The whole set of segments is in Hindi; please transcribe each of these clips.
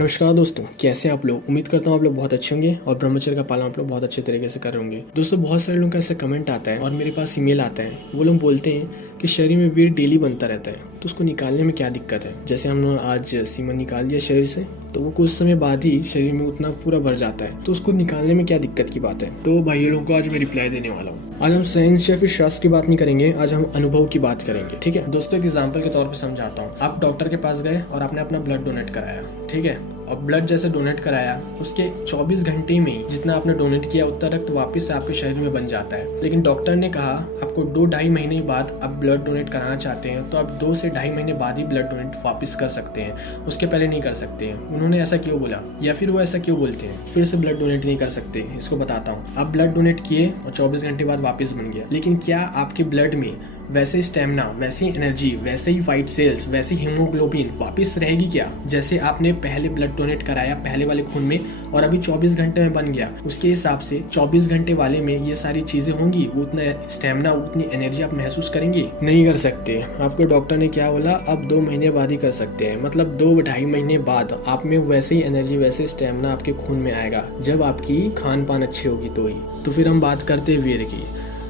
नमस्कार दोस्तों, कैसे आप लोग। उम्मीद करता हूँ आप लोग बहुत अच्छे होंगे और ब्रह्मचर्य का पालन आप लोग बहुत अच्छे तरीके से कर रहे होंगे। दोस्तों, बहुत सारे लोगों का ऐसा कमेंट आता है और मेरे पास ईमेल आता है। वो लोग बोलते हैं कि शरीर में वीर्य डेली बनता रहता है, तो उसको निकालने में क्या दिक्कत है। जैसे हमने आज सीमन निकाल दिया शरीर से, तो वो कुछ समय बाद ही शरीर में उतना पूरा भर जाता है, तो उसको निकालने में क्या दिक्कत की बात है। तो भाइयों लोगों को आज मैं रिप्लाई देने वाला हूँ। आज हम साइंस या फिर शास्त्र की बात नहीं करेंगे, आज हम अनुभव की बात करेंगे। ठीक है दोस्तों, एक एग्जाम्पल के तौर पर समझाता हूँ। आप डॉक्टर के पास गए और आपने अपना ब्लड डोनेट कराया, ठीक है। और ब्लड जैसे डोनेट कराया, उसके 24 घंटे में जितना आपने डोनेट किया उतना रक्त वापस से आपके शरीर में बन जाता है। लेकिन डॉक्टर ने कहा आपको 2-2.5 महीने बाद आप ब्लड डोनेट कराना चाहते हैं तो आप 2 से 2.5 महीने बाद ही ब्लड डोनेट वापस कर सकते हैं, उसके पहले नहीं कर सकते हैं। उन्होंने ऐसा क्यों बोला या फिर वो ऐसा क्यों बोलते हैं फिर से ब्लड डोनेट नहीं कर सकते, इसको बताता हूँ। आप ब्लड डोनेट किए और 24 घंटे बाद वापस बन गया, लेकिन क्या आपके ब्लड में वैसे स्टेमिना, वैसी एनर्जी, वैसे ही वाइट सेल्स, वैसी हीमोग्लोबिन वापस रहेगी क्या जैसे आपने पहले ब्लड डोनेट कराया पहले वाले खून में और अभी 24 घंटे में बन गया। उसके हिसाब से 24 घंटे वाले में ये सारी चीजें होंगी, वो उतना स्टेमिना, उतनी एनर्जी आप महसूस करेंगे? नहीं कर सकते। आपको डॉक्टर ने क्या बोला, अब 2 महीने बाद ही कर सकते हैं, मतलब 2-2.5 महीने बाद आप में वैसे ही एनर्जी, वैसे स्टेमिना आपके खून में आएगा जब आपकी खान पान अच्छी होगी तो ही। तो फिर हम बात करते हैं वीर्य की।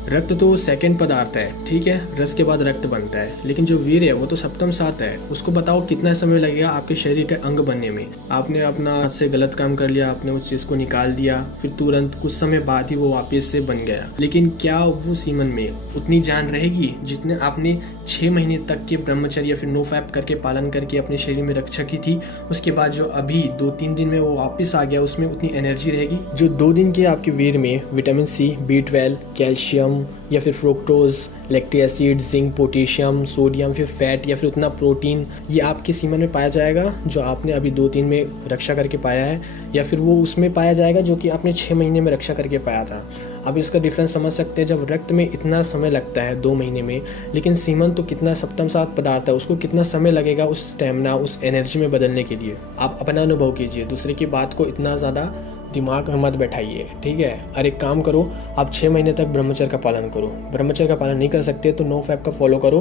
रक्त तो सेकंड पदार्थ है, ठीक है, रस के बाद रक्त बनता है, लेकिन जो वीर्य है वो तो सप्तम सात है। उसको बताओ कितना समय लगेगा आपके शरीर के अंग बनने में। आपने अपना हाथ से गलत काम कर लिया, आपने उस चीज को निकाल दिया, फिर तुरंत कुछ समय बाद ही वो वापस से बन गया, लेकिन क्या वो सीमन में उतनी जान रहेगी जितने आपने 6 महीने तक के ब्रह्मचर्य या फिर नो फैप करके पालन करके अपने शरीर में रक्षा की थी। उसके बाद जो अभी 2-3 दिन में वो वापस आ गया, उसमें उतनी एनर्जी रहेगी? जो 2 दिन के आपके वीर्य में विटामिन सी, B12, कैल्शियम या फिर fructose, lactic acid, zinc, potassium, sodium, फिर फैट या फिर उतना प्रोटीन, ये आपके सीमन में पाया जाएगा जो आपने अभी 2-3 में रक्षा करके पाया है, या फिर वो उसमें पाया जाएगा जो कि आपने 6 महीने में रक्षा करके पाया था। अब इसका डिफरेंस समझ सकते हैं। जब रक्त में इतना समय लगता है 2 महीने में, लेकिन सीमन तो कितना सप्तम सात पदार्थ है, उसको कितना समय लगेगा उस स्टेमिना, उस एनर्जी में बदलने के लिए। आप अपना अनुभव कीजिए, दूसरे की बात को इतना ज़्यादा दिमाग में मत बैठाइए, ठीक है। और एक काम करो, आप 6 महीने तक ब्रह्मचर्य का पालन करो। ब्रह्मचर्य का पालन नहीं कर सकते तो नो फैप का फॉलो करो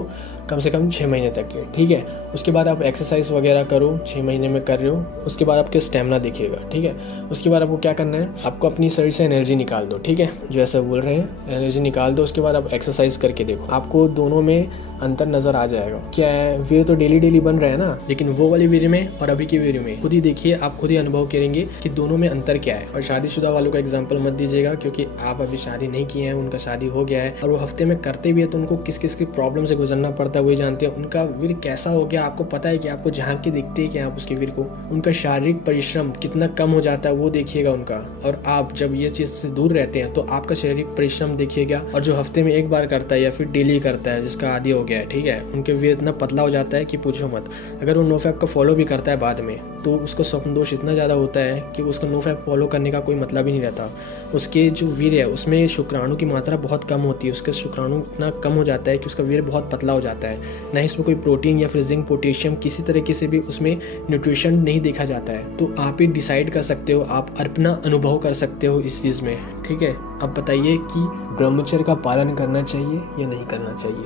कम से कम 6 महीने तक के, ठीक है। उसके बाद आप एक्सरसाइज वगैरह करो, 6 महीने में कर रहे हो, उसके बाद आपके स्टेमिना दिखेगा, ठीक है। उसके बाद आपको क्या करना है, आपको अपनी शरीर से एनर्जी निकाल दो, ठीक है, जो ऐसा बोल रहे हैं एनर्जी निकाल दो। उसके बाद आप एक्सरसाइज करके देखो, आपको दोनों में अंतर नजर आ जाएगा। क्या है, वीर्य तो डेली बन रहा है ना, लेकिन वो वाले वीर्य में और अभी के वीर्य में खुद ही देखिए, आप खुद ही अनुभव करेंगे कि दोनों में अंतर क्या है। और शादीशुदा वालों का एग्जाम्पल मत दीजिएगा, क्योंकि आप अभी शादी नहीं किए हैं, उनका शादी हो गया है और वो हफ्ते में करते भी है, तो उनको किस किस की प्रॉब्लम से गुजरना पड़ता है वही जानते हैं। उनका वीर्य कैसा हो गया आपको पता है कि आपको झांक के दिखते हैं कि आप उसके वीर्य को, उनका शारीरिक परिश्रम कितना कम हो जाता है वो देखिएगा उनका। और आप जब ये चीज से दूर रहते हैं तो आपका शारीरिक परिश्रम देखिएगा। और जो हफ्ते में एक बार करता है या फिर डेली करता है, जिसका आदी हो गया है, ठीक है, उनके वीर्य इतना पतला हो जाता है कि पूछो मत। अगर वो नो फैप का फॉलो भी करता है बाद में, तो उसको स्वप्न दोष इतना ज़्यादा होता है कि उसका नो फैप फॉलो करने का कोई मतलब ही नहीं रहता। उसके जो वीर्य है उसमें शुक्राणु की मात्रा बहुत कम होती है, उसके शुक्राणु इतना कम हो जाता है कि उसका वीर्य बहुत पतला हो जाता है। ना ही इसमें कोई प्रोटीन या फिर जिंक, पोटेशियम, किसी तरीके से भी उसमें न्यूट्रिशन नहीं देखा जाता है। तो आप ही डिसाइड कर सकते हो, आप अपना अनुभव कर सकते हो इस चीज़ में, ठीक है। अब बताइए कि ब्रह्मचर्य का पालन करना चाहिए या नहीं करना चाहिए।